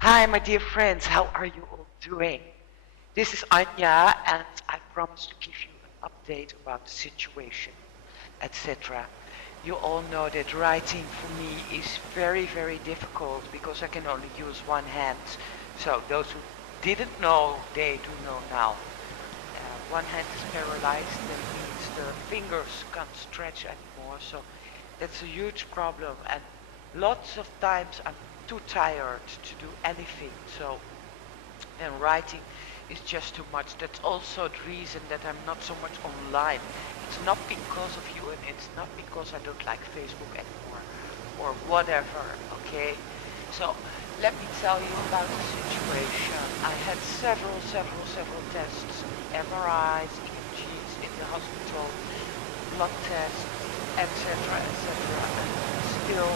Hi, my dear friends, how are you all doing? This is Anja, and I promise to give you an update about the situation, etc. You all know that writing for me is very, very difficult because I can only use one hand. So those who didn't know, they do know now. One hand is paralyzed, that means the fingers can't stretch anymore, so that's a huge problem, and lots of times I'm too tired to do anything, so and writing is just too much. That's also the reason that I'm not so much online. It's not because of you, and it's not because I don't like Facebook anymore or whatever, okay? So let me tell you about the situation. I had several tests, MRIs, EMGs in the hospital, blood tests, etc., etc. And still,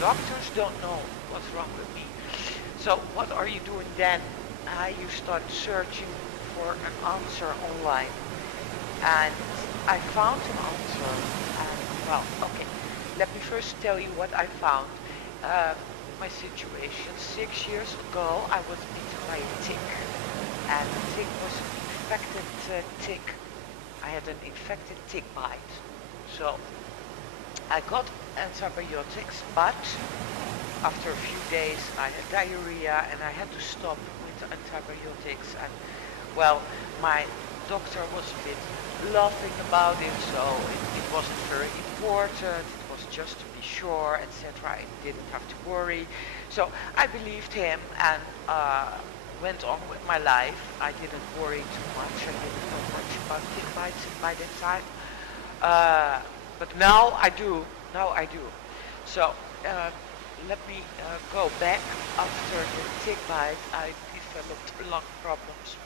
doctors don't know what's wrong with me. So what are you doing then? You start searching for an answer online. And I found an answer. And well, okay. Let me first tell you what I found. My situation. 6 years ago, I was bitten by a tick. And the tick was an infected tick. I had an infected tick bite. So I got antibiotics, but after a few days I had diarrhea and I had to stop with the antibiotics. And well, my doctor was a bit laughing about it, so it wasn't very important. It was just to be sure, etc. I didn't have to worry. So I believed him and went on with my life. I didn't worry too much. I didn't know much about tick bites by that time. But now I do. Now I do. So let me go back. After the tick bite, I developed lung problems.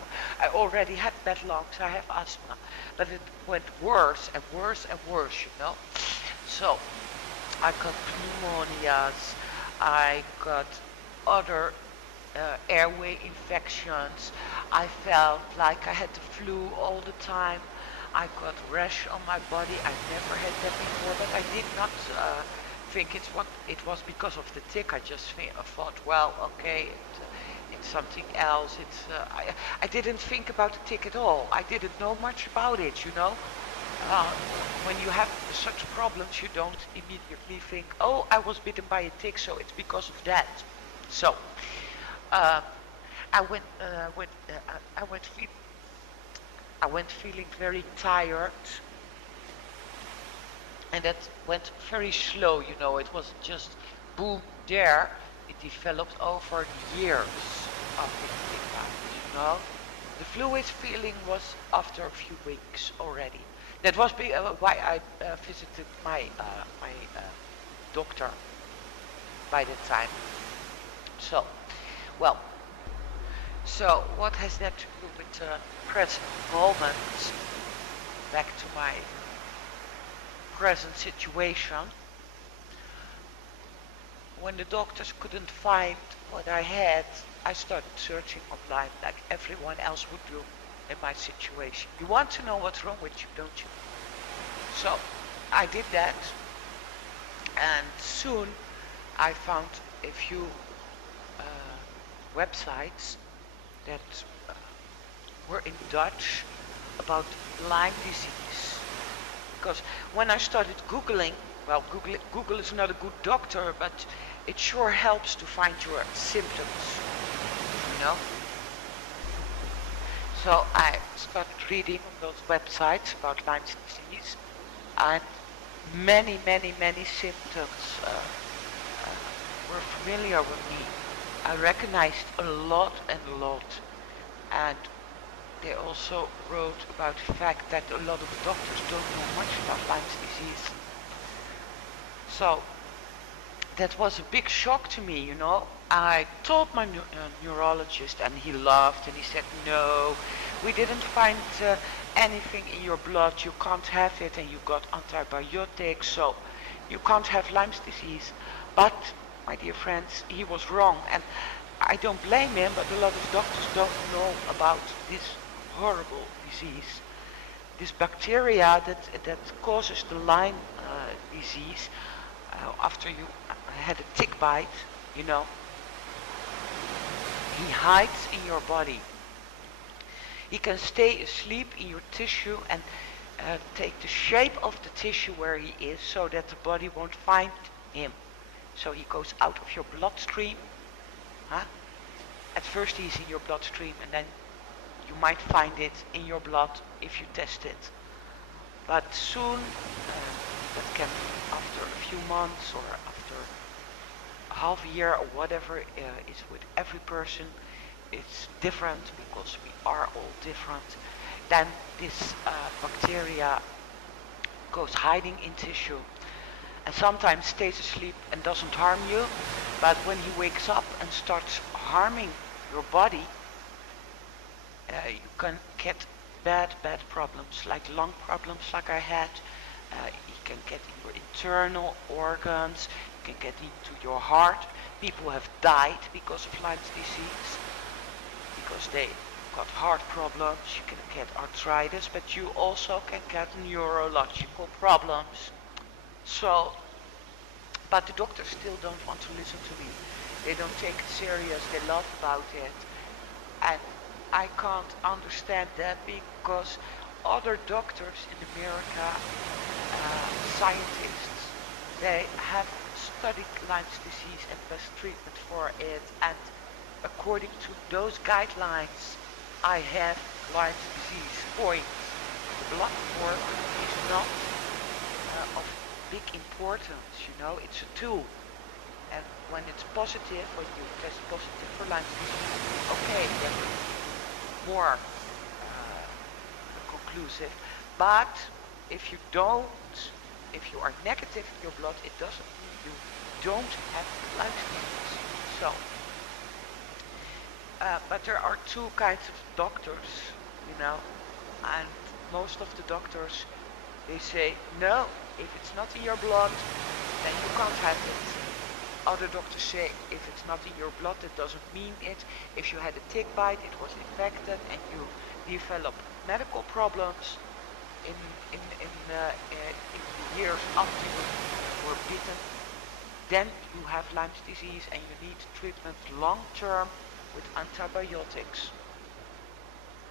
I already had bad lungs. I have asthma, but it went worse and worse and worse. You know. So I got pneumonias. I got other airway infections. I felt like I had the flu all the time. I got rash on my body. I never had that before, but I did not think it was because of the tick. I just thought, well, okay, it's something else. I didn't think about the tick at all. I didn't know much about it, you know. When you have such problems, you don't immediately think, oh, I was bitten by a tick, so it's because of that. So I went feeling very tired, and that went very slow. You know, it wasn't just boom there. It developed over years of being bite. You know, the fluid feeling was after a few weeks already. That was why I visited my doctor by that time. So, well. So what has that to do with the present moment? Back to my present situation. When the doctors couldn't find what I had, I started searching online like everyone else would do in my situation. You want to know what's wrong with you, don't you? So I did that, and soon I found a few websites that were in Dutch about Lyme disease. Because when I started Googling, well, Google is not a good doctor, but it sure helps to find your symptoms, you know. So I started reading on those websites about Lyme disease, and many symptoms were familiar with me. I recognized a lot, and they also wrote about the fact that a lot of doctors don't know much about Lyme disease. So that was a big shock to me, you know. I told my neurologist, and he laughed and he said, no, we didn't find anything in your blood. You can't have it, and you got antibiotics, so you can't have Lyme disease. But my dear friends, he was wrong, and I don't blame him, but a lot of doctors don't know about this horrible disease. This bacteria that causes the Lyme disease after you had a tick bite, you know. He hides in your body. He can stay asleep in your tissue and take the shape of the tissue where he is so that the body won't find him. So he goes out of your bloodstream. Huh? At first he's in your bloodstream and then you might find it in your blood if you test it. But soon, that can be after a few months or after a half a year or whatever, is with every person. It's different because we are all different. Then this bacteria goes hiding in tissue and sometimes stays asleep and doesn't harm you, but when he wakes up and starts harming your body, you can get bad problems, like lung problems like I had. You can get in your internal organs, you can get into your heart. People have died because of Lyme's disease, because they got heart problems. You can get arthritis, but you also can get neurological problems. So, but the doctors still don't want to listen to me. They don't take it serious, they laugh about it. And I can't understand that because other doctors in America, scientists, they have studied Lyme's disease and best treatment for it, and according to those guidelines, I have Lyme's disease. Point. The blood work is not of big importance, you know, it's a tool. And when it's positive, when you test positive for Lyme's disease, okay, then more conclusive. But if you don't, if you are negative in your blood, it doesn't mean you don't have Lyme's disease. So, but there are two kinds of doctors, you know, and most of the doctors, they say, no, if it's not in your blood, then you can't have it. Other doctors say, if it's not in your blood, that doesn't mean it. If you had a tick bite, it was infected, and you develop medical problems in the years after you were bitten, then you have Lyme's disease and you need treatment long term with antibiotics.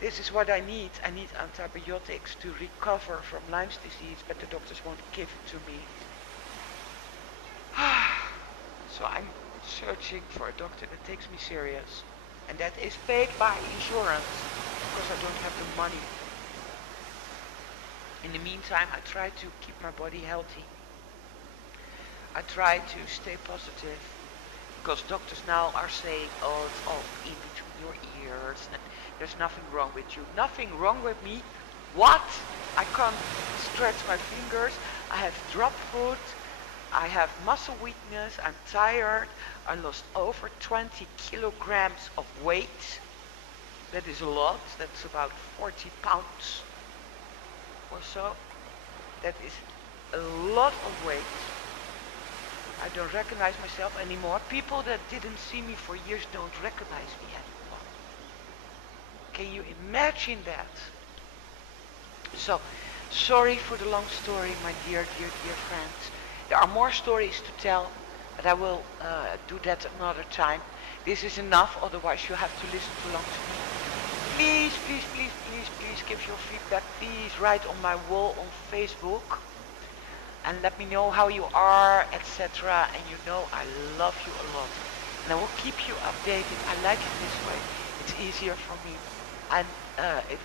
This is what I need. I need antibiotics to recover from Lyme's disease, but the doctors won't give it to me. So I'm searching for a doctor that takes me serious and that is paid by insurance because I don't have the money. In the meantime, I try to keep my body healthy. I try to stay positive because doctors now are saying, oh, it's all in between your ears and there's nothing wrong with you. Nothing wrong with me? What? I can't stretch my fingers. I have drop foot. I have muscle weakness, I'm tired, I lost over 20 kilograms of weight. That is a lot, that's about 40 pounds or so. That is a lot of weight. I don't recognize myself anymore. People that didn't see me for years don't recognize me anymore. Can you imagine that? So, sorry for the long story, my dear friends. There are more stories to tell, but I will do that another time. This is enough, otherwise you have to listen too long to me. Please, please, please, please, please give your feedback. Please write on my wall on Facebook and let me know how you are, etc. And you know I love you a lot. And I will keep you updated. I like it this way. It's easier for me. And it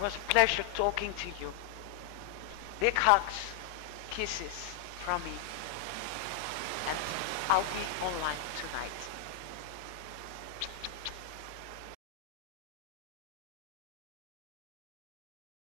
was a pleasure talking to you. Big hugs, kisses from me, and I'll be online tonight.